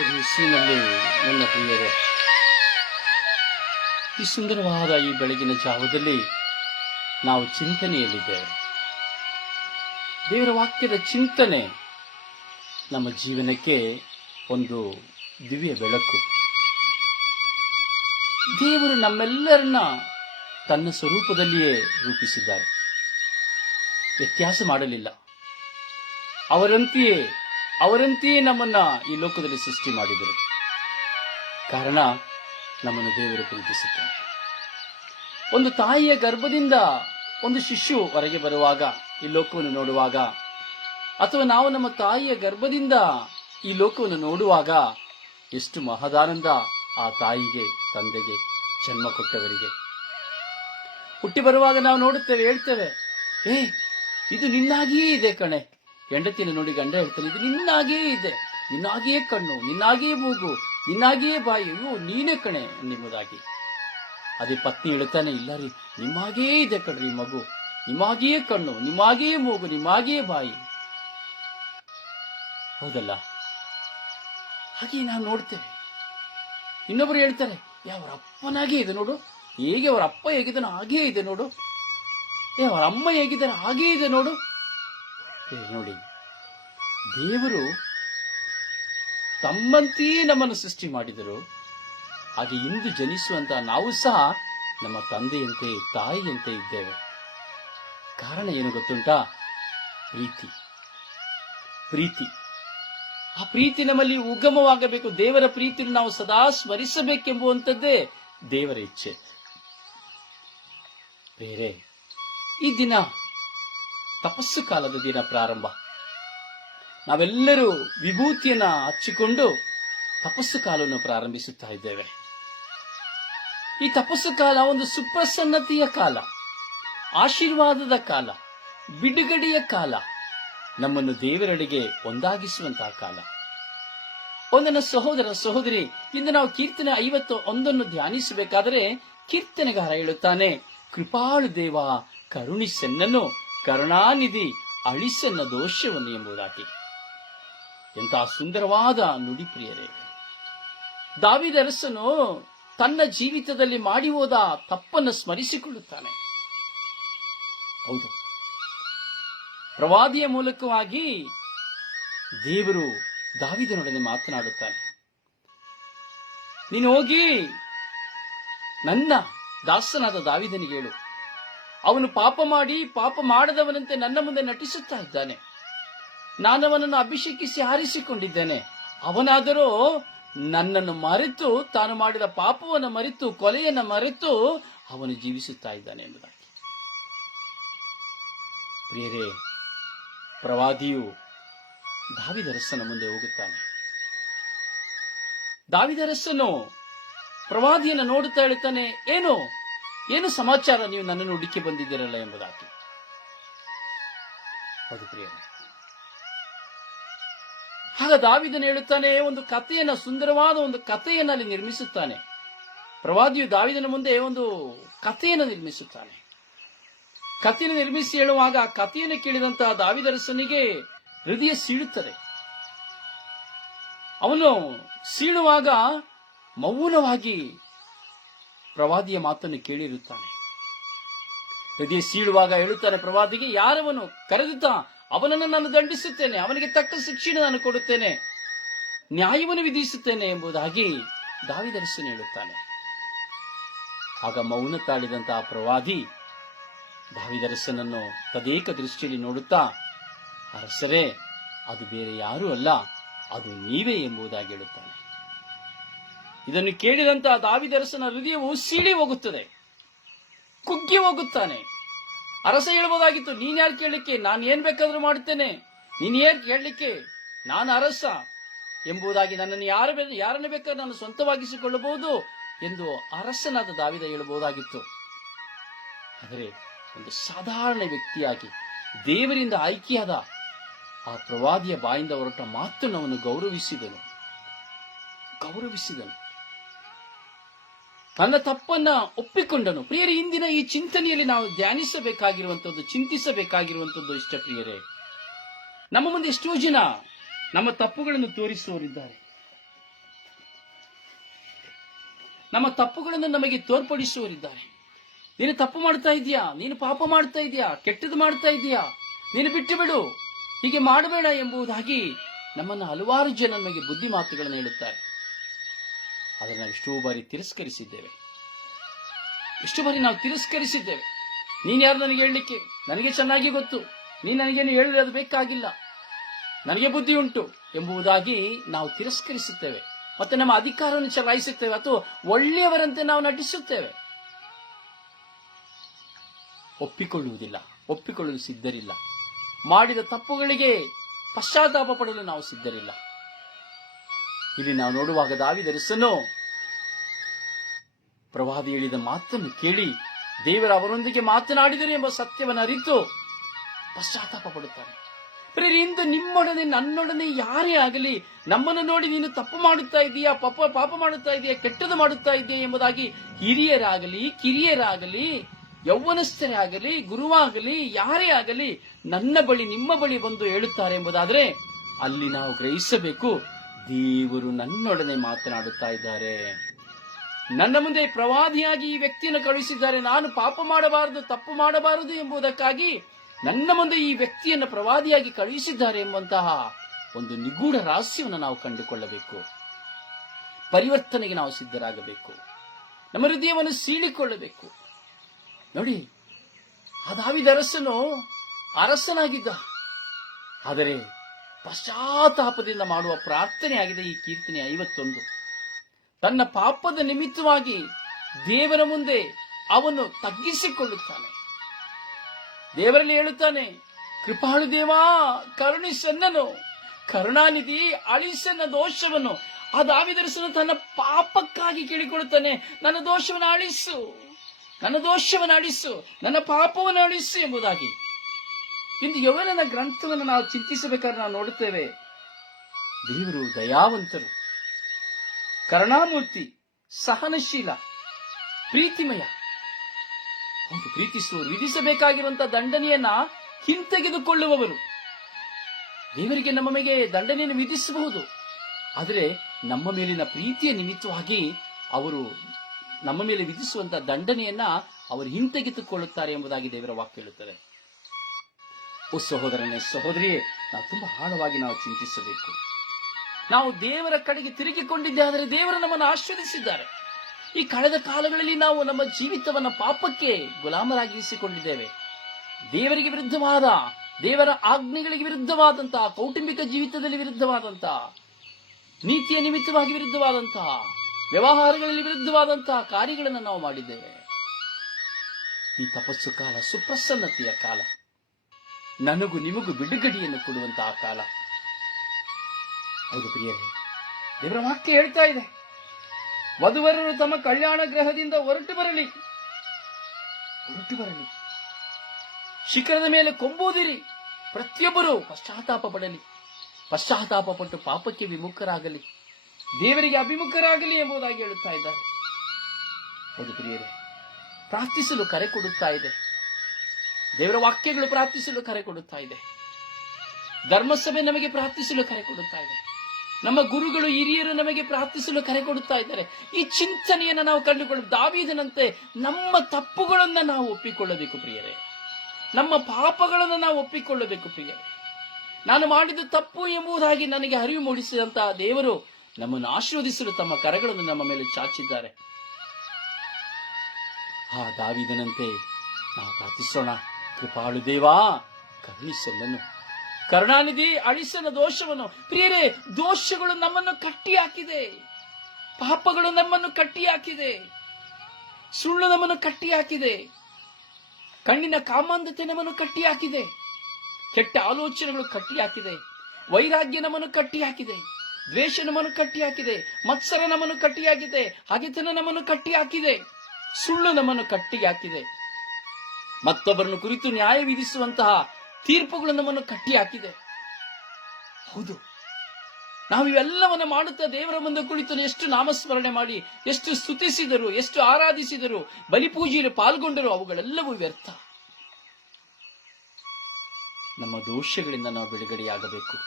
ಯೇಸುವಿನಲ್ಲಿ ನನ್ನ ಪ್ರಿಯರೇ, ಈ ಸುಂದರವಾದ ಈ ಬೆಳಗಿನ ಜಾವದಲ್ಲಿ ನಾವು ಚಿಂತನೆಯಲ್ಲಿದ್ದೇವೆ. ದೇವರ ವಾಕ್ಯದ ಚಿಂತನೆ ನಮ್ಮ ಜೀವನಕ್ಕೆ ಒಂದು ದಿವ್ಯ ಬೆಳಕು. ದೇವರು ನಮ್ಮೆಲ್ಲರನ್ನ ತನ್ನ ಸ್ವರೂಪದಲ್ಲಿಯೇ ರೂಪಿಸಿದ್ದಾರೆ. ವ್ಯತ್ಯಾಸ ಮಾಡಲಿಲ್ಲ. ಅವರಂತೆಯೇ ಅವರಂತೆಯೇ ನಮ್ಮನ್ನ ಈ ಲೋಕದಲ್ಲಿ ಸೃಷ್ಟಿ ಮಾಡಿದರು. ಕಾರಣ ನಮ್ಮನ್ನು ದೇವರು ಪ್ರೀತಿಸುತ್ತಾರೆ ಒಂದು ತಾಯಿಯ ಗರ್ಭದಿಂದ ಒಂದು ಶಿಶು ಹೊರಗೆ ಬರುವಾಗ, ಈ ಲೋಕವನ್ನು ನೋಡುವಾಗ, ಅಥವಾ ನಾವು ನಮ್ಮ ತಾಯಿಯ ಗರ್ಭದಿಂದ ಈ ಲೋಕವನ್ನು ನೋಡುವಾಗ, ಎಷ್ಟು ಮಹದಾನಂದ ಆ ತಾಯಿಗೆ, ತಂದೆಗೆ ಜನ್ಮ ಕೊಟ್ಟವರಿಗೆ. ಹುಟ್ಟಿ ಬರುವಾಗ ನಾವು ನೋಡುತ್ತೇವೆ, ಹೇಳ್ತೇವೆ, ಏ, ಇದು ನಿನ್ನಾಗಿಯೇ ಇದೆ ಕಣೆ. ಹೆಂಡತಿನ ನೋಡಿ ಗಂಡ ಹೇಳ್ತಾನೆ, ಇದು ನಿನ್ನಾಗಿಯೇ ಇದೆ, ನಿನ್ನಾಗಿಯೇ ಕಣ್ಣು, ನಿನ್ನಾಗಿಯೇ ಮೂಗು, ನಿನ್ನಾಗಿಯೇ ಬಾಯಿ ನೀನೇ ಕಣೆ ನಿಮ್ಮದಾಗಿ ಅದೇ ಪತ್ನಿ ಹೇಳ್ತಾನೆ, ಇಲ್ಲ ರೀ, ನಿಮ್ಮಾಗಿಯೇ ಇದೆ ಕಣ್ರಿ ಮಗು, ನಿಮ್ಮಾಗಿಯೇ ಕಣ್ಣು, ನಿಮ್ಮಾಗಿಯೇ ಮೂಗು, ನಿಮ್ಮಾಗಿಯೇ ಬಾಯಿ. ಹೌದಲ್ಲ? ಹಾಗೆ ನಾವು ನೋಡ್ತೇವೆ ಇನ್ನೊಬ್ರು ಹೇಳ್ತಾರೆ ಅವರ ಅಪ್ಪನಾಗೇ ಇದೆ ನೋಡು, ಹೇಗೆ ಅವರ ಅಪ್ಪ ಹೇಗಿದ್ದಾನೆ ಹಾಗೇ ಇದೆ ನೋಡು, ಏ, ಅವರ ಅಮ್ಮ ಹೇಗಿದ್ದಾರೆ ಹಾಗೇ ಇದೆ ನೋಡು ಏ, ನೋಡಿ. ದೇವರು ತಮ್ಮಂತೆಯೇ ನಮ್ಮನ್ನು ಸೃಷ್ಟಿ ಮಾಡಿದರು. ಹಾಗೆ ಇಂದು ಜನಿಸುವಂತ ನಾವು ಸಹ ನಮ್ಮ ತಂದೆಯಂತೆ, ತಾಯಿಯಂತೆ ಇದ್ದೇವೆ. ಕಾರಣ ಏನು ಗೊತ್ತುಂಟಾ? ಪ್ರೀತಿ. ಪ್ರೀತಿ. ಆ ಪ್ರೀತಿ ನಮ್ಮಲ್ಲಿ ಉಗಮವಾಗಬೇಕು. ದೇವರ ಪ್ರೀತಿಯನ್ನು ನಾವು ಸದಾ ಸ್ಮರಿಸಬೇಕೆಂಬುವಂಥದ್ದೇ ದೇವರ ಇಚ್ಛೆ. ಬೇರೆ, ಈ ದಿನ ತಪಸ್ಸು ಕಾಲದ ದಿನ ಪ್ರಾರಂಭ. ನಾವೆಲ್ಲರೂ ವಿಭೂತಿಯನ್ನ ಹಚ್ಚಿಕೊಂಡು ತಪಸ್ಸು ಕಾಲವನ್ನು ಪ್ರಾರಂಭಿಸುತ್ತಾ ಇದ್ದೇವೆ. ಈ ತಪಸ್ಸು ಕಾಲ ಒಂದು ಸುಪ್ರಸನ್ನತೆಯ ಕಾಲ, ಆಶೀರ್ವಾದದ ಕಾಲ, ಬಿಡುಗಡೆಯ ಕಾಲ, ನಮ್ಮನ್ನು ದೇವರಡೆಗೆ ಒಂದಾಗಿಸುವಂತಹ ಕಾಲ. ಒಂದನ ಸಹೋದರ ಸಹೋದರಿ, ಇಂದು ನಾವು ಕೀರ್ತನೆ ಐವತ್ತು ಒಂದನ್ನು ಧ್ಯಾನಿಸಬೇಕಾದರೆ ಕೀರ್ತನೆಗಾರ ಹೇಳುತ್ತಾನೆ, ಕೃಪಾಳು ದೇವ, ಕರುಣಿಸೆನ್ನನು. ಕರುಣಾನಿಧಿ ಅಳಿಸನ್ನ ದೋಷವನ್ನು ಎಂಬುದಾಗಿ. ಎಂತಹ ಸುಂದರವಾದ ನುಡಿ ಪ್ರಿಯರೇ ದಾವಿದರಸನು ತನ್ನ ಜೀವಿತದಲ್ಲಿ ಮಾಡಿ ಹೋದ ತಪ್ಪನ್ನು ಸ್ಮರಿಸಿಕೊಳ್ಳುತ್ತಾನೆ. ಹೌದು. ಪ್ರವಾದಿಯ ಮೂಲಕವಾಗಿ ದೇವರು ದಾವಿದನೊಡನೆ ಮಾತನಾಡುತ್ತಾನೆ. ನೀನು ಹೋಗಿ ನನ್ನ ದಾಸನಾದ ದಾವಿದನಿಗೆ ಹೇಳು. ಅವನು ಪಾಪ ಮಾಡಿ ಪಾಪ ಮಾಡದವನಂತೆ ನನ್ನ ಮುಂದೆ ನಟಿಸುತ್ತಾ ಇದ್ದಾನೆ. ನಾನವನನ್ನು ಅಭಿಷೇಕಿಸಿ ಹಾರಿಸಿಕೊಂಡಿದ್ದೇನೆ. ಅವನಾದರೂ ನನ್ನನ್ನು ಮರೆತು ತಾನು ಮಾಡಿದ ಪಾಪವನ್ನು ಮರೆತು ಕೊಲೆಯನ್ನು ಮರೆತು ಅವನು ಜೀವಿಸುತ್ತಾ ಇದ್ದಾನೆ ಎಂಬುದಾಗಿ. ಪ್ರಿಯರೇ, ಪ್ರವಾದಿಯು ದಾವಿದರಸನ ಮುಂದೆ ಹೋಗುತ್ತಾನೆ. ದಾವಿದರಸನು ಪ್ರವಾದಿಯನ್ನು ನೋಡುತ್ತಾ ಹೇಳ್ತಾನೆ ಏನು? ಏನು ಸಮಾಚಾರ ನೀವು ನನ್ನನ್ನು ಹುಡುಕಿ ಬಂದಿದ್ದೀರಲ್ಲ ಎಂಬುದಾಗಿ? ಹೌದು ಪ್ರಿಯರೇ. ಆಗ ದಾವಿದನ್ ಹೇಳುತ್ತಾನೆ, ಒಂದು ಕಥೆಯನ್ನ, ಸುಂದರವಾದ ಒಂದು ಕಥೆಯನ್ನ ಅಲ್ಲಿ ನಿರ್ಮಿಸುತ್ತಾನೆ. ಪ್ರವಾದಿಯು ದಾವಿದನ ಮುಂದೆ ಒಂದು ಕಥೆಯನ್ನು ನಿರ್ಮಿಸುತ್ತಾನೆ. ಕಥೆಯನ್ನು ನಿರ್ಮಿಸಿ ಹೇಳುವಾಗ ಆ ಕಥೆಯನ್ನು ಕೇಳಿದಂತಹ ದಾವಿದರಸನಿಗೆ ಹೃದಯ ಸೀಳುತ್ತದೆ. ಅವನು ಸೀಳುವಾಗ ಮೌನವಾಗಿ ಪ್ರವಾದಿಯ ಮಾತನ್ನು ಕೇಳಿರುತ್ತಾನೆ. ಹೃದಯ ಸೀಳುವಾಗ ಹೇಳುತ್ತಾನೆ, ಪ್ರವಾದಿಗೆ, ಯಾರವನು ಕರೆದಿದ್ದ ಅವನನ್ನು ನಾನು ದಂಡಿಸುತ್ತೇನೆ, ಅವನಿಗೆ ತಕ್ಕ ಶಿಕ್ಷಣ ನಾನು ಕೊಡುತ್ತೇನೆ, ನ್ಯಾಯವನ್ನು ವಿಧಿಸುತ್ತೇನೆ ಎಂಬುದಾಗಿ ದಾವಿದರಸನು ಹೇಳುತ್ತಾನೆ. ಆಗ ಮೌನ ತಾಳಿದಂತಹ ಪ್ರವಾದಿ ದಾವಿದರಸನನ್ನು ತದೇಕ ದೃಷ್ಟಿಯಲ್ಲಿ ನೋಡುತ್ತಾ, ಅರಸರೇ, ಅದು ಬೇರೆ ಯಾರೂ ಅಲ್ಲ, ಅದು ನೀವೇ ಎಂಬುದಾಗಿ ಹೇಳುತ್ತಾನೆ. ಇದನ್ನು ಕೇಳಿದಂತಹ ದಾವಿದರಸನ ಹೃದಯವು ಸೀಳಿ ಹೋಗುತ್ತದೆ, ಕುಗ್ಗಿ ಹೋಗುತ್ತಾನೆ. ಅರಸ ಹೇಳ್ಬೋದಾಗಿತ್ತು, ನೀನ್ ಯಾರು ಕೇಳಲಿಕ್ಕೆ? ನಾನು ಏನ್ ಬೇಕಾದ್ರೂ ಮಾಡುತ್ತೇನೆ. ನೀನ್ ಏನ್ ಕೇಳಲಿಕ್ಕೆ? ನಾನು ಅರಸ ಎಂಬುದಾಗಿ ನನ್ನನ್ನು ಯಾರ ಯಾರನ್ನು ಬೇಕಾದ್ರೂ ನಾನು ಸ್ವಂತವಾಗಿಸಿಕೊಳ್ಳಬಹುದು ಎಂದು ಅರಸನಾದ ದಾವಿದ ಹೇಳಬಹುದಾಗಿತ್ತು ಆದರೆ, ಒಂದು ಸಾಧಾರಣ ವ್ಯಕ್ತಿಯಾಗಿ, ದೇವರಿಂದ ಆಯ್ಕೆಯಾದ ಆ ಪ್ರವಾದಿಯ ಬಾಯಿಂದ ಹೊರಟ ಮಾತನ್ನು ಅವನು ಗೌರವಿಸಿದನು. ಗೌರವಿಸಿದನು. ತನ್ನ ತಪ್ಪನ್ನ ಒಪ್ಪಿಕೊಂಡನು. ಪ್ರಿಯರೇ, ಇಂದಿನ ಈ ಚಿಂತನೆಯಲ್ಲಿ ನಾವು ಧ್ಯಾನಿಸಬೇಕಾಗಿರುವಂತದ್ದು ಚಿಂತಿಸಬೇಕಾಗಿರುವಂತದ್ದು ಇಷ್ಟ ಪ್ರಿಯರೇ. ನಮ್ಮ ಮುಂದೆ ಎಷ್ಟೋ ಜನ ನಮ್ಮ ತಪ್ಪುಗಳನ್ನು ತೋರಿಸುವವರಿದ್ದಾರೆ. ನಮ್ಮ ತಪ್ಪುಗಳನ್ನು ನಮಗೆ ತೋರ್ಪಡಿಸುವವರಿದ್ದಾರೆ. ನೀನು ತಪ್ಪು ಮಾಡ್ತಾ ಇದೀಯಾ ನೀನು ಪಾಪ ಮಾಡ್ತಾ ಇದೀಯಾ ಕೆಟ್ಟದ್ದು ಮಾಡ್ತಾ ಇದೀಯಾ ನೀನು ಬಿಟ್ಟು ಬಿಡು. ಹೀಗೆ ಮಾಡಬೇಡ ಎಂಬುದಾಗಿ ನಮ್ಮನ್ನು ಹಲವಾರು ಜನ ನಮಗೆ ಬುದ್ಧಿ ಮಾತುಗಳನ್ನು ಹೇಳುತ್ತಾರೆ. ಅದನ್ನು ನಾವು ಎಷ್ಟೋ ಬಾರಿ ತಿರಸ್ಕರಿಸಿದ್ದೇವೆ. ಇಷ್ಟು ಬಾರಿ ನಾವು ತಿರಸ್ಕರಿಸಿದ್ದೇವೆ. ನೀನು ಯಾರು ನನಗೆ ಹೇಳಲಿಕ್ಕೆ? ನನಗೆ ಚೆನ್ನಾಗಿ ಗೊತ್ತು. ನೀನು ನನಗೇನು ಹೇಳಿದ್ರೆ ಅದು ಬೇಕಾಗಿಲ್ಲ. ನನಗೆ ಬುದ್ಧಿ ಉಂಟು ಎಂಬುದಾಗಿ ನಾವು ತಿರಸ್ಕರಿಸುತ್ತೇವೆ. ಮತ್ತು ನಮ್ಮ ಅಧಿಕಾರವನ್ನು ಚಲಾಯಿಸುತ್ತೇವೆ. ಅಥವಾ ಒಳ್ಳೆಯವರಂತೆ ನಾವು ನಟಿಸುತ್ತೇವೆ. ಒಪ್ಪಿಕೊಳ್ಳುವುದಿಲ್ಲ, ಒಪ್ಪಿಕೊಳ್ಳಲು ಸಿದ್ಧರಿಲ್ಲ. ಮಾಡಿದ ತಪ್ಪುಗಳಿಗೆ ಪಶ್ಚಾತ್ತಾಪ ಪಡಲು ನಾವು ಸಿದ್ಧರಿಲ್ಲ. ಇಲ್ಲಿ ನಾವು ನೋಡುವಾಗ ದಾವಿದರಸನು ಪ್ರವಾದಿ ಹೇಳಿದ ಮಾತನ್ನು ಕೇಳಿ ದೇವರ ಅವರೊಂದಿಗೆ ಮಾತನಾಡಿದರೆ ಎಂಬ ಸತ್ಯವನ್ನು ಅರಿತು ಪಶ್ಚಾತ್ತಾಪ ಪಡುತ್ತಾನೆ ಪ್ರೇರಿಯಿಂದ ನಿಮ್ಮೊಡನೆ, ನನ್ನೊಡನೆ ಯಾರೇ ಆಗಲಿ, ನಮ್ಮನ್ನು ನೋಡಿ ನೀನು ತಪ್ಪು ಮಾಡುತ್ತಾ ಇದೀಯಾ, ಪಾಪ ಪಾಪ ಮಾಡುತ್ತಾ ಇದೆಯಾ ಕೆಟ್ಟದು ಮಾಡುತ್ತಾ ಇದೆಯಾ ಎಂಬುದಾಗಿ ಹಿರಿಯರಾಗಲಿ, ಕಿರಿಯರಾಗಲಿ ಯೌವನಸ್ಥರೇ ಆಗಲಿ ಗುರುವಾಗಲಿ, ಯಾರೇ ಆಗಲಿ, ನನ್ನ ಬಳಿ, ನಿಮ್ಮ ಬಳಿ ಬಂದು ಹೇಳುತ್ತಾರೆ ಎಂಬುದಾದರೆ ಅಲ್ಲಿ ನಾವು ಗ್ರಹಿಸಬೇಕು ದೇವರು ನನ್ನೊಡನೆ ಮಾತನಾಡುತ್ತಾ ಇದ್ದಾರೆ. ನನ್ನ ಮುಂದೆ ಪ್ರವಾದಿಯಾಗಿ ಈ ವ್ಯಕ್ತಿಯನ್ನು ಕಳುಹಿಸಿದ್ದಾರೆ. ನಾನು ಪಾಪ ಮಾಡಬಾರದು, ತಪ್ಪು ಮಾಡಬಾರದು ಎಂಬುದಕ್ಕಾಗಿ ನನ್ನ ಮುಂದೆ ಈ ವ್ಯಕ್ತಿಯನ್ನು ಪ್ರವಾದಿಯಾಗಿ ಕಳುಹಿಸಿದ್ದಾರೆ ಎಂಬಂತಹ ಒಂದು ನಿಗೂಢ ರಹಸ್ಯವನ್ನು ನಾವು ಕಂಡುಕೊಳ್ಳಬೇಕು. ಪರಿವರ್ತನೆಗೆ ನಾವು ಸಿದ್ಧರಾಗಬೇಕು. ನಮ್ಮ ಹೃದಯವನ್ನು ಸೀಳಿಕೊಳ್ಳಬೇಕು. ನೋಡಿ, ಆ ಅರಸನು ಅರಸನಾಗಿದ್ದ. ಆದರೆ ಪಶ್ಚಾತ್ತಾಪದಿಂದ ಮಾಡುವ ಪ್ರಾರ್ಥನೆಯಾಗಿದೆ ಈ ಕೀರ್ತನೆ ಐವತ್ತೊಂದು. ತನ್ನ ಪಾಪದ ನಿಮಿತ್ತವಾಗಿ ದೇವರ ಮುಂದೆ ಅವನು ತಗ್ಗಿಸಿಕೊಳ್ಳುತ್ತಾನೆ. ದೇವರಲ್ಲಿ ಹೇಳುತ್ತಾನೆ, ಕೃಪಾಳು ದೇವಾ ಕರುಣಿಸನ್ನನು ಕರುಣಾನಿಧಿ ಅಳಿಸನ್ನ ದೋಷವನ್ನು, ಆ ದಾವಿದರಸನು ತನ್ನ ಪಾಪಕ್ಕಾಗಿ ಕೇಳಿಕೊಳ್ಳುತ್ತಾನೆ. ನನ್ನ ದೋಷವನ್ನು ಅಳಿಸು, ನನ್ನ ದೋಷವನ್ನು ಅಳಿಸು, ನನ್ನ ಪಾಪವನ್ನು ಅಳಿಸು ಎಂಬುದಾಗಿ ಇಂದು ಯವನನ ಗ್ರಂಥವನ್ನು ನಾವು ಚಿಂತಿಸಬೇಕಾದ್ರೆ ನಾವು ನೋಡುತ್ತೇವೆ. ದೇವರು ದಯಾವಂತರು. ಕರುಣಾಮೂರ್ತಿ, ಸಹನಶೀಲ, ಪ್ರೀತಿಮಯ. ಒಂದು ಪ್ರೀತಿಸುವ ವಿಧಿಸಬೇಕಾಗಿರುವಂತಹ ದಂಡನೆಯನ್ನ ಹಿಂತೆಗೆದುಕೊಳ್ಳುವವರು. ದೇವರಿಗೆ ನಮ್ಮ ಮೇಲೆ ದಂಡನೆಯನ್ನು ವಿಧಿಸಬಹುದು. ಆದರೆ ನಮ್ಮ ಮೇಲಿನ ಪ್ರೀತಿಯ ನಿಮಿತ್ತವಾಗಿ ಅವರು ನಮ್ಮ ಮೇಲೆ ವಿಧಿಸುವಂತಹ ದಂಡನೆಯನ್ನ ಅವರು ಹಿಂತೆಗೆದುಕೊಳ್ಳುತ್ತಾರೆ ಎಂಬುದಾಗಿ ದೇವರ ವಾಕ್ಯ ಹೇಳುತ್ತದೆ. ಓ ಸಹೋದರನೇ, ಸಹೋದರಿಯೇ, ನಾವು ತುಂಬಾ ಆಳವಾಗಿ ನಾವು ಚಿಂತಿಸಬೇಕು. ನಾವು ದೇವರ ಕಡೆಗೆ ತಿರುಗಿಕೊಂಡಿದ್ದೆ ಆದರೆ ದೇವರು ನಮ್ಮನ್ನು ಆಶೀರ್ವದಿಸಿದ್ದಾರೆ. ಈ ಕಳೆದ ಕಾಲಗಳಲ್ಲಿ ನಾವು ನಮ್ಮ ಜೀವಿತವನ್ನು ಪಾಪಕ್ಕೆ ಗುಲಾಮರಾಗಿಸಿಕೊಂಡಿದ್ದೇವೆ. ದೇವರಿಗೆ ವಿರುದ್ಧವಾದ, ದೇವರ ಆಜ್ಞೆಗಳಿಗೆ ವಿರುದ್ಧವಾದಂತಹ, ಕೌಟುಂಬಿಕ ಜೀವಿತದಲ್ಲಿ ವಿರುದ್ಧವಾದಂತಹ, ನೀತಿಯ ನಿಮಿತ್ತವಾಗಿ ವಿರುದ್ಧವಾದಂತಹ, ವ್ಯವಹಾರಗಳಲ್ಲಿ ವಿರುದ್ಧವಾದಂತಹ ಕಾರ್ಯಗಳನ್ನು ನಾವು ಮಾಡಿದ್ದೇವೆ. ಈ ತಪಸ್ಸು ಕಾಲ, ಸುಪ್ರಸನ್ನತೆಯ ಕಾಲ. ನನಗೂ ನಿಮಗೂ ಬಿಡುಗಡೆಯನ್ನು ಕೊಡುವಂತಹ ಕಾಲ. ಹೌದು ಪ್ರಿಯರೇ, ದೇವರ ವಾಕ್ಯ ಹೇಳ್ತಾ ಇದೆ. ವಧುವರರು ತಮ್ಮ ಕಲ್ಯಾಣ ಗ್ರಹದಿಂದ ಹೊರಟು ಬರಲಿ. ಹೊರಟು ಬರಲಿ. ಶಿಖರದ ಮೇಲೆ ಕೊಂಬುವುದಿರಿ ಪ್ರತಿಯೊಬ್ಬರು ಪಶ್ಚಾತ್ತಾಪ ಪಡಲಿ. ಪಶ್ಚಾತ್ತಾಪ ಪಟ್ಟು ಪಾಪಕ್ಕೆ ವಿಮುಖರಾಗಲಿ. ದೇವರಿಗೆ ಅಭಿಮುಖರಾಗಲಿ ಎಂಬುದಾಗಿ ಹೇಳುತ್ತಾ ಇದ್ದಾರೆ. ಹೌದು ಪ್ರಿಯರೇ, ಪ್ರಾರ್ಥಿಸಲು ಕರೆ ಕೊಡುತ್ತಾ ಇದೆ. ದೇವರ ವಾಕ್ಯಗಳು ಪ್ರಾರ್ಥಿಸಲು ಕರೆ ಕೊಡುತ್ತಾ ಇದೆ. ಧರ್ಮಸಭೆ ನಮಗೆ ಪ್ರಾರ್ಥಿಸಲು ಕರೆ ಕೊಡುತ್ತಾ ಇದೆ. ನಮ್ಮ ಗುರುಗಳು ಹಿರಿಯರು ನಮಗೆ ಪ್ರಾರ್ಥಿಸಲು ಕರೆ ಕೊಡುತ್ತಾ ಇದ್ದಾರೆ. ಈ ಚಿಂತನೆಯನ್ನು ನಾವು ಕಂಡುಕೊಳ್ಳ ದಾವಿದನಂತೆ ನಮ್ಮ ತಪ್ಪುಗಳನ್ನು ನಾವು ಒಪ್ಪಿಕೊಳ್ಳಬೇಕು ಪ್ರಿಯರೇ. ನಮ್ಮ ಪಾಪಗಳನ್ನು ನಾವು ಒಪ್ಪಿಕೊಳ್ಳಬೇಕು ಪ್ರಿಯರೇ. ನಾನು ಮಾಡಿದ ತಪ್ಪು ಎಂಬುದಾಗಿ ನನಗೆ ಅರಿವು ಮೂಡಿಸಿದಂತಹ ದೇವರು ನಮ್ಮನ್ನು ಆಶೀರ್ವದಿಸಲು ತಮ್ಮ ಕರಗಳನ್ನು ನಮ್ಮ ಮೇಲೆ ಚಾಚಿದ್ದಾರೆ. ಆ ದಾವಿದನಂತೆ ನಾವು ಪ್ರಾರ್ಥಿಸೋಣ. ಕೃಪಾಳು ದೇವಾ, ಕರುಣಿಸಲ್ಲನು. ಕರುಣಾನಿಧಿ ಅಳಿಸನ ದೋಷವನ್ನು, ಪ್ರಿಯರೇ, ದೋಷಗಳು ನಮ್ಮನ್ನು ಕಟ್ಟಿ ಹಾಕಿದೆ ಪಾಪಗಳು ನಮ್ಮನ್ನು ಕಟ್ಟಿ ಹಾಕಿದೆ ಸುಳ್ಳು ನಮ್ಮನ್ನು ಕಟ್ಟಿ ಹಾಕಿದೆ ಕಣ್ಣಿನ ಕಾಮಾಂಧತೆ ನಮ್ಮನ್ನು ಕಟ್ಟಿ ಹಾಕಿದೆ ಕೆಟ್ಟ ಆಲೋಚನೆಗಳು ಕಟ್ಟಿ ಹಾಕಿದೆ ವೈರಾಗ್ಯ ನಮ್ಮನ್ನು ಕಟ್ಟಿ ಹಾಕಿದೆ ದ್ವೇಷ ನಮ್ಮನ್ನು ಕಟ್ಟಿ ಹಾಕಿದೆ ಮತ್ಸರ ನಮ್ಮನ್ನು ಕಟ್ಟಿ ಹಾಕಿದೆ ಹಗೆತನ ನಮ್ಮನ್ನು ಕಟ್ಟಿ ಹಾಕಿದೆ ಸುಳ್ಳು ನಮ್ಮನ್ನು ಕಟ್ಟಿ ಹಾಕಿದೆ ಮತ್ತೊಬ್ಬರನ್ನು ಕುರಿತು ನ್ಯಾಯ ವಿಧಿಸುವಂತಹ ತೀರ್ಪುಗಳು ನಮ್ಮನ್ನು ಕಟ್ಟಿ ಹಾಕಿದೆ. ಹೌದು. ನಾವು ಇವೆಲ್ಲವನ್ನ ಮಾಡುತ್ತಾ ದೇವರ ಮುಂದೆ ಕುಳಿತು ಎಷ್ಟು ನಾಮಸ್ಮರಣೆ ಮಾಡಿ, ಎಷ್ಟು ಸ್ತುತಿಸಿದರು, ಎಷ್ಟು ಆರಾಧಿಸಿದರು, ಬಲಿಪೂಜೆಯಲ್ಲಿ ಪಾಲ್ಗೊಂಡರು ಅವುಗಳೆಲ್ಲವೂ ವ್ಯರ್ಥ. ನಮ್ಮ ದೋಷಗಳಿಂದ ನಾವು ಬಿಡುಗಡೆಯಾಗಬೇಕು.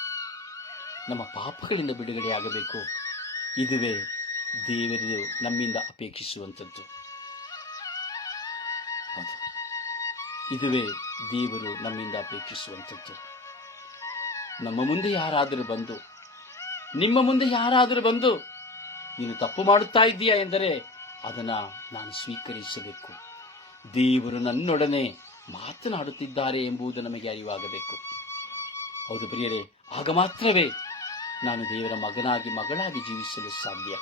ನಮ್ಮ ಪಾಪಗಳಿಂದ ಬಿಡುಗಡೆಯಾಗಬೇಕು. ಇದುವೇ ದೇವರು ನಮ್ಮಿಂದ ಅಪೇಕ್ಷಿಸುವಂಥದ್ದು. ಹೌದು. ಇದುವೇ ದೇವರು ನಮ್ಮಿಂದ ಅಪೇಕ್ಷಿಸುವಂಥದ್ದು. ನಮ್ಮ ಮುಂದೆ ಯಾರಾದರೂ ಬಂದು, ನಿಮ್ಮ ಮುಂದೆ ಯಾರಾದರೂ ಬಂದು ನೀನು ತಪ್ಪು ಮಾಡುತ್ತಾ ಇದ್ದೀಯಾ ಎಂದರೆ ಅದನ್ನು ನಾನು ಸ್ವೀಕರಿಸಬೇಕು. ದೇವರು ನನ್ನೊಡನೆ ಮಾತನಾಡುತ್ತಿದ್ದಾರೆ ಎಂಬುದು ನಮಗೆ ಅರಿವಾಗಬೇಕು. ಹೌದು ಪ್ರಿಯರೇ, ಆಗ ಮಾತ್ರವೇ ನಾನು ದೇವರ ಮಗನಾಗಿ, ಮಗಳಾಗಿ ಜೀವಿಸಲು ಸಾಧ್ಯ.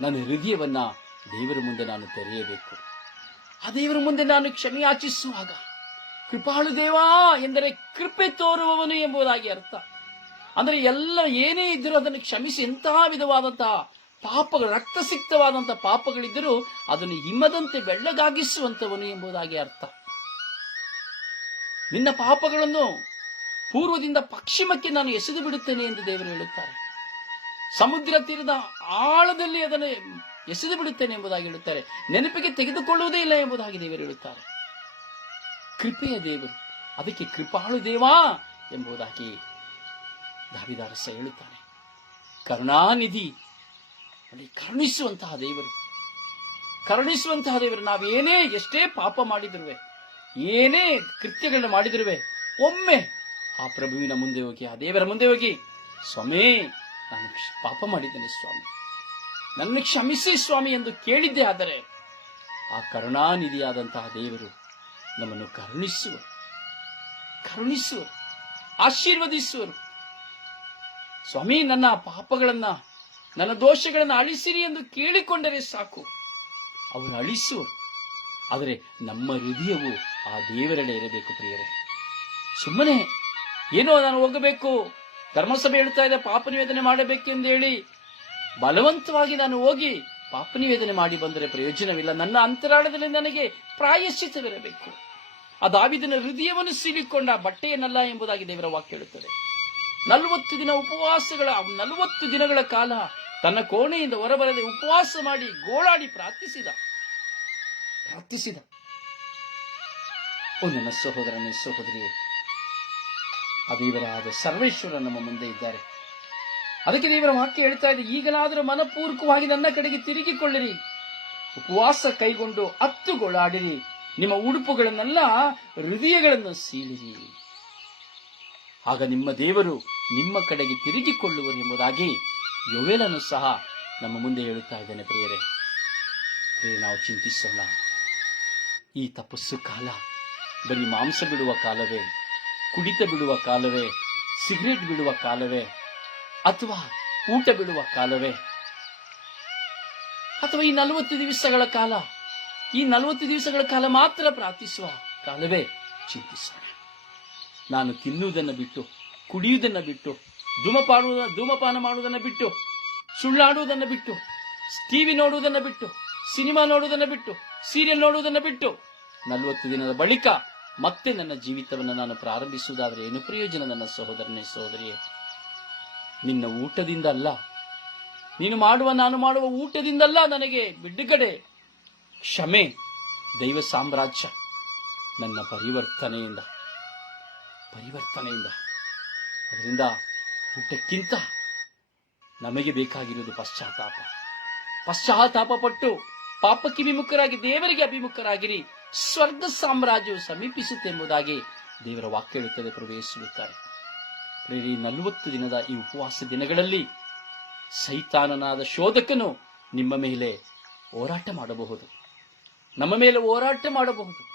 ನನ್ನ ಹೃದಯವನ್ನ ದೇವರ ಮುಂದೆ ನಾನು ತೆರೆಯಬೇಕು. ಆ ದೇವರ ಮುಂದೆ ನಾನು ಕ್ಷಮೆಯಾಚಿಸುವಾಗ ಕೃಪಾಳು ದೇವಾ ಎಂದರೆ ಕೃಪೆ ತೋರುವವನು ಎಂಬುದಾಗಿ ಅರ್ಥ. ಅಂದರೆ ಎಲ್ಲ ಏನೇ ಇದ್ದರೂ ಅದನ್ನು ಕ್ಷಮಿಸಿ ಎಂತಹ ವಿಧವಾದಂತಹ ಪಾಪಗಳು ರಕ್ತಸಿಕ್ತವಾದಂತಹ ಪಾಪಗಳಿದ್ದರೂ ಅದನ್ನು ಹಿಮದಂತೆ ಬೆಳ್ಳಗಾಗಿಸುವಂತವನು ಎಂಬುದಾಗಿ ಅರ್ಥ. ನಿನ್ನ ಪಾಪಗಳನ್ನು ಪೂರ್ವದಿಂದ ಪಶ್ಚಿಮಕ್ಕೆ ನಾನು ಎಸೆದು ಬಿಡುತ್ತೇನೆ ಎಂದು ದೇವರು ಹೇಳುತ್ತಾರೆ. ಸಮುದ್ರ ತೀರದ ಆಳದಲ್ಲಿ ಅದನ್ನು ಎಸೆದು ಬಿಡುತ್ತೇನೆ ಎಂಬುದಾಗಿ ಹೇಳುತ್ತಾರೆ. ನೆನಪಿಗೆ ತೆಗೆದುಕೊಳ್ಳುವುದೇ ಇಲ್ಲ ಎಂಬುದಾಗಿ ದೇವರು ಹೇಳುತ್ತಾರೆ. ಕೃಪೆಯ ದೇವರು, ಅದಕ್ಕೆ ಕೃಪಾಳು ದೇವಾ ಎಂಬುದಾಗಿ ದಾವಿದಾರಸ ಹೇಳುತ್ತಾನೆ. ಕರುಣಾನಿಧಿ ಕರುಣಿಸುವಂತಹ ದೇವರು. ಕರುಣಿಸುವಂತಹ ದೇವರು ನಾವೇನೇ ಎಷ್ಟೇ ಪಾಪ ಮಾಡಿದ್ರುವೆ, ಏನೇ ಕೃತ್ಯಗಳನ್ನು ಮಾಡಿದ್ರು ಒಮ್ಮೆ ಆ ಪ್ರಭುವಿನ ಮುಂದೆ ಹೋಗಿ, ಆ ದೇವರ ಮುಂದೆ ಹೋಗಿ, ಸ್ವಾಮಿ, ನಾನು ಪಾಪ ಮಾಡಿದ್ದೇನೆ ಸ್ವಾಮಿ. ನನ್ನ ಕ್ಷಮಿಸಿ ಸ್ವಾಮಿ ಎಂದು ಕೇಳಿದ್ದೆ, ಆದರೆ ಆ ಕರುಣಾನಿಧಿಯಾದಂತಹ ದೇವರು ನಮ್ಮನ್ನು ಕರುಣಿಸುವ ಕರುಣಿಸುವರು, ಆಶೀರ್ವದಿಸುವರು. ಸ್ವಾಮಿ, ನನ್ನ ಪಾಪಗಳನ್ನ, ನನ್ನ ದೋಷಗಳನ್ನು ಅಳಿಸಿರಿ ಎಂದು ಕೇಳಿಕೊಂಡರೆ ಸಾಕು. ಅವರು ಅಳಿಸುವರು, ಆದರೆ ನಮ್ಮ ಹೃದಯವು ಆ ದೇವರಡೆ ಇರಬೇಕು ಪ್ರಿಯರೇ. ಸುಮ್ಮನೆ, ಏನೋ ನಾನು ಹೋಗಬೇಕು, ಧರ್ಮಸಭೆ ಹೇಳ್ತಾ ಇದೆ ಪಾಪ ನಿವೇದನೆ ಮಾಡಬೇಕೆಂದು ಹೇಳಿ ಬಲವಂತವಾಗಿ ನಾನು ಹೋಗಿ ಪಾಪ ನಿವೇದನೆ ಮಾಡಿ ಬಂದರೆ ಪ್ರಯೋಜನವಿಲ್ಲ. ನನ್ನ ಅಂತರಾಳದಲ್ಲಿ ನನಗೆ ಪ್ರಾಯಶ್ಚಿತವಿರಬೇಕು ಆ ದಾವಿದನ ಹೃದಯವನ್ನು ಸೀಳಿಕೊಂಡ ಬಟ್ಟೆಯನ್ನಲ್ಲ ಎಂಬುದಾಗಿ ದೇವರ ವಾಕ್ಯ ಹೇಳುತ್ತದೆ. ನಲವತ್ತು ದಿನ ಉಪವಾಸಗಳ ನಲವತ್ತು ದಿನಗಳ ಕಾಲ ತನ್ನ ಕೋಣೆಯಿಂದ ಹೊರಬರದೆ ಉಪವಾಸ ಮಾಡಿ ಗೋಳಾಡಿ ಪ್ರಾರ್ಥಿಸಿದ. ಪ್ರಾರ್ಥಿಸಿದ. ಓ ನನ್ನ ಸಹೋದರನೇ ಸಹೋದರಿ ದೇವರಾದ ಸರ್ವೇಶ್ವರ ನಮ್ಮ ಮುಂದೆ ಇದ್ದಾರೆ. ಅದಕ್ಕೆ ದೇವರ ವಾಕ್ಯ ಹೇಳ್ತಾ ಇದೆ ಈಗಲಾದರೂ ಮನಪೂರ್ವಕವಾಗಿ ನನ್ನ ಕಡೆಗೆ ತಿರುಗಿಕೊಳ್ಳಿರಿ. ಉಪವಾಸ ಕೈಗೊಂಡು ಹತ್ತುಗೊಳಾಡಿರಿ ನಿಮ್ಮ ಉಡುಪುಗಳನ್ನೆಲ್ಲ ಹೃದಯಗಳನ್ನು ಸೀಳಿರಿ. ಆಗ ನಿಮ್ಮ ದೇವರು ನಿಮ್ಮ ಕಡೆಗೆ ತಿರುಗಿಕೊಳ್ಳುವರು ಎಂಬುದಾಗಿ ಯೋವೇಲನು ಸಹ ನಮ್ಮ ಮುಂದೆ ಹೇಳುತ್ತಾ ಇದ್ದಾನೆ ಪ್ರಿಯರೇ. ಪ್ರಿಯ ನಾವು ಚಿಂತಿಸೋಣ. ಈ ತಪಸ್ಸು ಕಾಲ, ಬರೀ ಮಾಂಸ ಬಿಡುವ ಕಾಲವೇ, ಕುಡಿತ ಬಿಡುವ ಕಾಲವೇ, ಸಿಗರೇಟ್ ಬಿಡುವ ಕಾಲವೇ ಅಥವಾ ಊಟ ಬಿಡುವ ಕಾಲವೇ? ಅಥವಾ ಈ ನಲವತ್ತು ದಿವಸಗಳ ಕಾಲ? ಈ ನಲವತ್ತು ದಿವಸಗಳ ಕಾಲ ಮಾತ್ರ ಪ್ರಾರ್ಥಿಸುವ ಕಾಲವೇ? ಚಿಂತಿಸೋಣ. ನಾನು ತಿನ್ನುವುದನ್ನು ಬಿಟ್ಟು, ಕುಡಿಯುವುದನ್ನು ಬಿಟ್ಟು ಧೂಮಪಾಡುವುದ ಧೂಮಪಾನ ಮಾಡುವುದನ್ನು ಬಿಟ್ಟು, ಸುಳ್ಳಾಡುವುದನ್ನು ಬಿಟ್ಟು, ಟಿವಿ ನೋಡುವುದನ್ನು ಬಿಟ್ಟು, ಸಿನಿಮಾ ನೋಡುವುದನ್ನು ಬಿಟ್ಟು, ಸೀರಿಯಲ್ ನೋಡುವುದನ್ನು ಬಿಟ್ಟು, ನಲವತ್ತು ದಿನದ ಬಳಿಕ ಮತ್ತೆ ನನ್ನ ಜೀವಿತವನ್ನು ನಾನು ಪ್ರಾರಂಭಿಸುವುದಾದರೆ ಏನು ಪ್ರಯೋಜನ? ನನ್ನ ಸಹೋದರನೇ, ಸಹೋದರಿಯೇ ನಿನ್ನ ಊಟದಿಂದ ಅಲ್ಲ ನೀನು ಮಾಡುವ, ನಾನು ಮಾಡುವ ಊಟದಿಂದಲ್ಲ ನನಗೆ ಬಿಡುಗಡೆ. ಕ್ಷಮೆ, ದೈವ ಸಾಮ್ರಾಜ್ಯ, ನನ್ನ ಪರಿವರ್ತನೆಯಿಂದ ಪರಿವರ್ತನೆಯಿಂದ. ಅದರಿಂದ ಊಟಕ್ಕಿಂತ ನಮಗೆ ಬೇಕಾಗಿರುವುದು ಪಶ್ಚಾತ್ತಾಪ. ಪಶ್ಚಾತ್ತಾಪ ಪಟ್ಟು ಪಾಪಕ್ಕೆ ವಿಮುಖರಾಗಿ, ದೇವರಿಗೆ ಅಭಿಮುಖರಾಗಿರಿ. ಸ್ವರ್ಗ ಸಾಮ್ರಾಜ್ಯವು ಸಮೀಪಿಸುತ್ತೆ ಎಂಬುದಾಗಿ ದೇವರ ವಾಕ್ಯ ಹೇಳುತ್ತದೆ ಪ್ರವೇಶಿಸುತ್ತಾರೆ ಪ್ರೇರಿ, ನಲವತ್ತು ದಿನದ ಈ ಉಪವಾಸ ದಿನಗಳಲ್ಲಿ ಸೈತಾನನಾದ ಶೋಧಕನು ನಿಮ್ಮ ಮೇಲೆ ಹೋರಾಟ ಮಾಡಬಹುದು. ನಮ್ಮ ಮೇಲೆ ಹೋರಾಟ ಮಾಡಬಹುದು.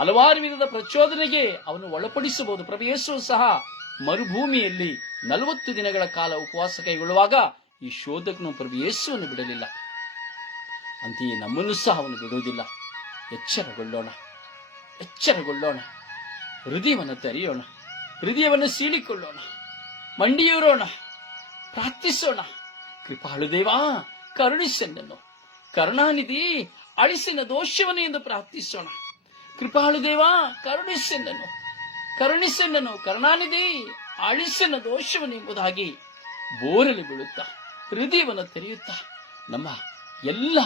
ಹಲವಾರು ವಿಧದ ಪ್ರಚೋದನೆಗೆ ಅವನು ಒಳಪಡಿಸಬಹುದು. ಪ್ರಭು ಸಹ ಮರುಭೂಮಿಯಲ್ಲಿ ನಲವತ್ತು ದಿನಗಳ ಕಾಲ ಉಪವಾಸ ಕೈಗೊಳ್ಳುವಾಗ ಈ ಶೋಧಕನು ಪ್ರಭು ಯೇಸುವನ್ನು ಬಿಡಲಿಲ್ಲ. ಅಂತೆಯೇ ನಮ್ಮನ್ನು ಸಹ ಅವನು ಬಿಡುವುದಿಲ್ಲ. ಎಚ್ಚರಗೊಳ್ಳೋಣ. ಎಚ್ಚರಗೊಳ್ಳೋಣ. ಹೃದಯವನ್ನು ತೆರೆಯೋಣ. ಹೃದಯವನ್ನು ಸೀಳಿಕೊಳ್ಳೋಣ, ಮಂಡಿಯೂರೋಣ, ಪ್ರಾರ್ಥಿಸೋಣ. ಕೃಪಾಳು ದೇವಾ ಕರುಣಿಸನ್ನನು ಕರುಣಾನಿಧಿ ಅಳಿಸಿನ ದೋಷವನ್ನು ಎಂದು ಪ್ರಾರ್ಥಿಸೋಣ. ಕೃಪಾಳು ದೇವಾ ಕರುಣಿಸನ್ನನು ಕರುಣಿಸನ್ನನು ಕರುಣಾನಿಧಿ ಅಳಿಸನ ದೋಷವನ್ನು ಎಂಬುದಾಗಿ ಬೋರಲು ಬೀಳುತ್ತ, ಹೃದಯವನ್ನು ತೆರೆಯುತ್ತ, ನಮ್ಮ ಎಲ್ಲ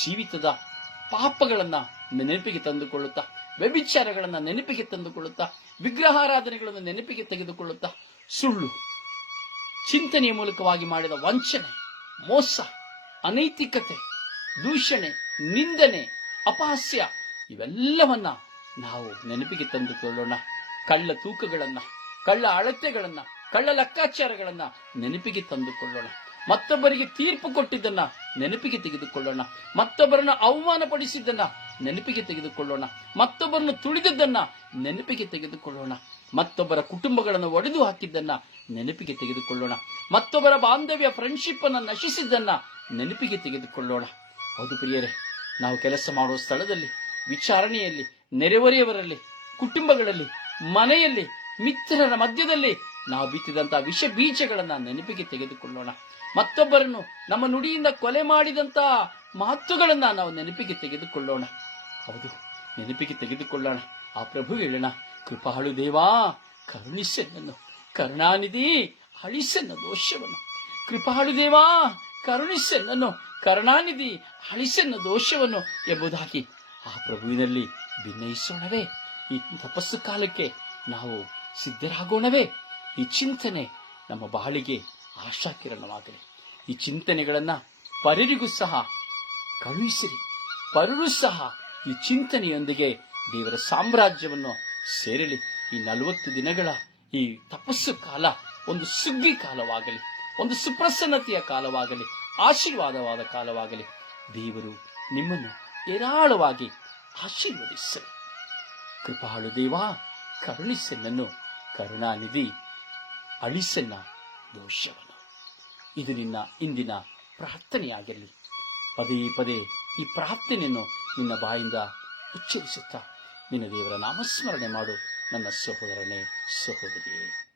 ಜೀವಿತದ ಪಾಪಗಳನ್ನ ನೆನಪಿಗೆ ತಂದುಕೊಳ್ಳುತ್ತಾ, ವ್ಯಭಿಚಾರಗಳನ್ನ ನೆನಪಿಗೆ ತಂದುಕೊಳ್ಳುತ್ತಾ, ವಿಗ್ರಹಾರಾಧನೆಗಳನ್ನು ನೆನಪಿಗೆ ತೆಗೆದುಕೊಳ್ಳುತ್ತಾ, ಸುಳ್ಳು, ಚಿಂತನೆಯ ಮೂಲಕವಾಗಿ ಮಾಡಿದ ವಂಚನೆ, ಮೋಸ, ಅನೈತಿಕತೆ, ದೂಷಣೆ, ನಿಂದನೆ, ಅಪಹಾಸ್ಯ, ಇವೆಲ್ಲವನ್ನ ನಾವು ನೆನಪಿಗೆ ತಂದುಕೊಳ್ಳೋಣ. ಕಳ್ಳ ತೂಕಗಳನ್ನ, ಕಳ್ಳ ಅಳತೆಗಳನ್ನ, ಕಳ್ಳ ಲೆಕ್ಕಾಚಾರಗಳನ್ನ ನೆನಪಿಗೆ ತಂದುಕೊಳ್ಳೋಣ. ಮತ್ತೊಬ್ಬರಿಗೆ ತೀರ್ಪು ಕೊಟ್ಟಿದ್ದನ್ನ ನೆನಪಿಗೆ ತೆಗೆದುಕೊಳ್ಳೋಣ. ಮತ್ತೊಬ್ಬರನ್ನ ಅವಮಾನಪಡಿಸಿದ್ದನ್ನ ನೆನಪಿಗೆ ತೆಗೆದುಕೊಳ್ಳೋಣ. ಮತ್ತೊಬ್ಬರನ್ನು ತುಳಿದದ್ದನ್ನ ನೆನಪಿಗೆ ತೆಗೆದುಕೊಳ್ಳೋಣ. ಮತ್ತೊಬ್ಬರ ಕುಟುಂಬಗಳನ್ನು ಒಡೆದು ಹಾಕಿದ್ದನ್ನ ನೆನಪಿಗೆ ತೆಗೆದುಕೊಳ್ಳೋಣ. ಮತ್ತೊಬ್ಬರ ಬಾಂಧವ್ಯ ಫ್ರೆಂಡ್ಶಿಪ್ ಅನ್ನ ನಶಿಸಿದ್ದನ್ನ ನೆನಪಿಗೆ ತೆಗೆದುಕೊಳ್ಳೋಣ. ಹೌದು ಪ್ರಿಯರೇ, ನಾವು ಕೆಲಸ ಮಾಡುವ ಸ್ಥಳದಲ್ಲಿ, ವಿಚಾರಣೆಯಲ್ಲಿ, ನೆರೆಹೊರೆಯವರಲ್ಲಿ, ಕುಟುಂಬಗಳಲ್ಲಿ, ಮನೆಯಲ್ಲಿ, ಮಿತ್ರರ ಮಧ್ಯದಲ್ಲಿ ನಾವು ಬಿತ್ತಿದಂತಹ ವಿಷ ಬೀಜಗಳನ್ನ ನೆನಪಿಗೆ ತೆಗೆದುಕೊಳ್ಳೋಣ. ಮತ್ತೊಬ್ಬರನ್ನು ನಮ್ಮ ನುಡಿಯಿಂದ ಕೊಲೆ ಮಾಡಿದಂತ ಮಾತುಗಳನ್ನ ನಾವು ನೆನಪಿಗೆ ತೆಗೆದುಕೊಳ್ಳೋಣ. ಹೌದು, ನೆನಪಿಗೆ ತೆಗೆದುಕೊಳ್ಳೋಣ. ಆ ಪ್ರಭು ಹೇಳೋಣ ಕೃಪಾಳು ದೇವಾ ಕರುಣಿಸೆನ್ನನ್ನು ಕರುಣಾನಿಧಿ ಅಳಿಸೆನ್ನ ದೋಷವನ್ನು ಕೃಪಾಳು ದೇವಾ ಕರುಣಿಸೆನ್ನನ್ನು ಕರುಣಾನಿಧಿ ಅಳಿಸೆನ್ನ ದೋಷವನ್ನು ಎಂಬುದಾಗಿ ಆ ಪ್ರಭುವಿನಲ್ಲಿ ಭಿನ್ನಯಿಸೋಣವೇ ಈ ತಪಸ್ಸು ಕಾಲಕ್ಕೆ ನಾವು ಸಿದ್ಧರಾಗೋಣವೇ. ಈ ಚಿಂತನೆ ನಮ್ಮ ಬಾಳಿಗೆ ಆಶಾಕಿರಣವಾಗಲಿ ಈ ಚಿಂತನೆಗಳನ್ನ ಪರರಿಗೂ ಸಹ ಕಳುಹಿಸಿರಿ. ಪರರು ಸಹ ಈ ಚಿಂತನೆಯೊಂದಿಗೆ ದೇವರ ಸಾಮ್ರಾಜ್ಯವನ್ನು ಸೇರಲಿ. ಈ ನಲವತ್ತು ದಿನಗಳ ಈ ತಪಸ್ಸು ಕಾಲ ಒಂದು ಸುಗ್ಗಿ ಕಾಲವಾಗಲಿ, ಒಂದು ಸುಪ್ರಸನ್ನತೆಯ ಕಾಲವಾಗಲಿ, ಆಶೀರ್ವಾದವಾದ ಕಾಲವಾಗಲಿ. ದೇವರು ನಿಮ್ಮನ್ನು ಏರಾಳವಾಗಿ ಆಶೀರ್ವದಿಸಲಿ. ಕೃಪಾಳು ದೇವ, ಕರುಣಿಸೆನ್ನನ್ನು, ಕರುಣಾನಿಧಿ, ಅಳಿಸೆನ್ನ ದೋಷವನ್ನು. ಇದು ನಿನ್ನ ಇಂದಿನ ಪ್ರಾರ್ಥನೆಯಾಗಿರಲಿ. ಪದೇ ಪದೇ ಈ ಪ್ರಾರ್ಥನೆಯನ್ನು ನಿನ್ನ ಬಾಯಿಂದ ಉಚ್ಚರಿಸುತ್ತಾ ನಿನ್ನ ದೇವರ ನಾಮಸ್ಮರಣೆ ಮಾಡು. ನನ್ನ ಸಹೋದರನೇ, ಸಹೋದರಿಯೇ.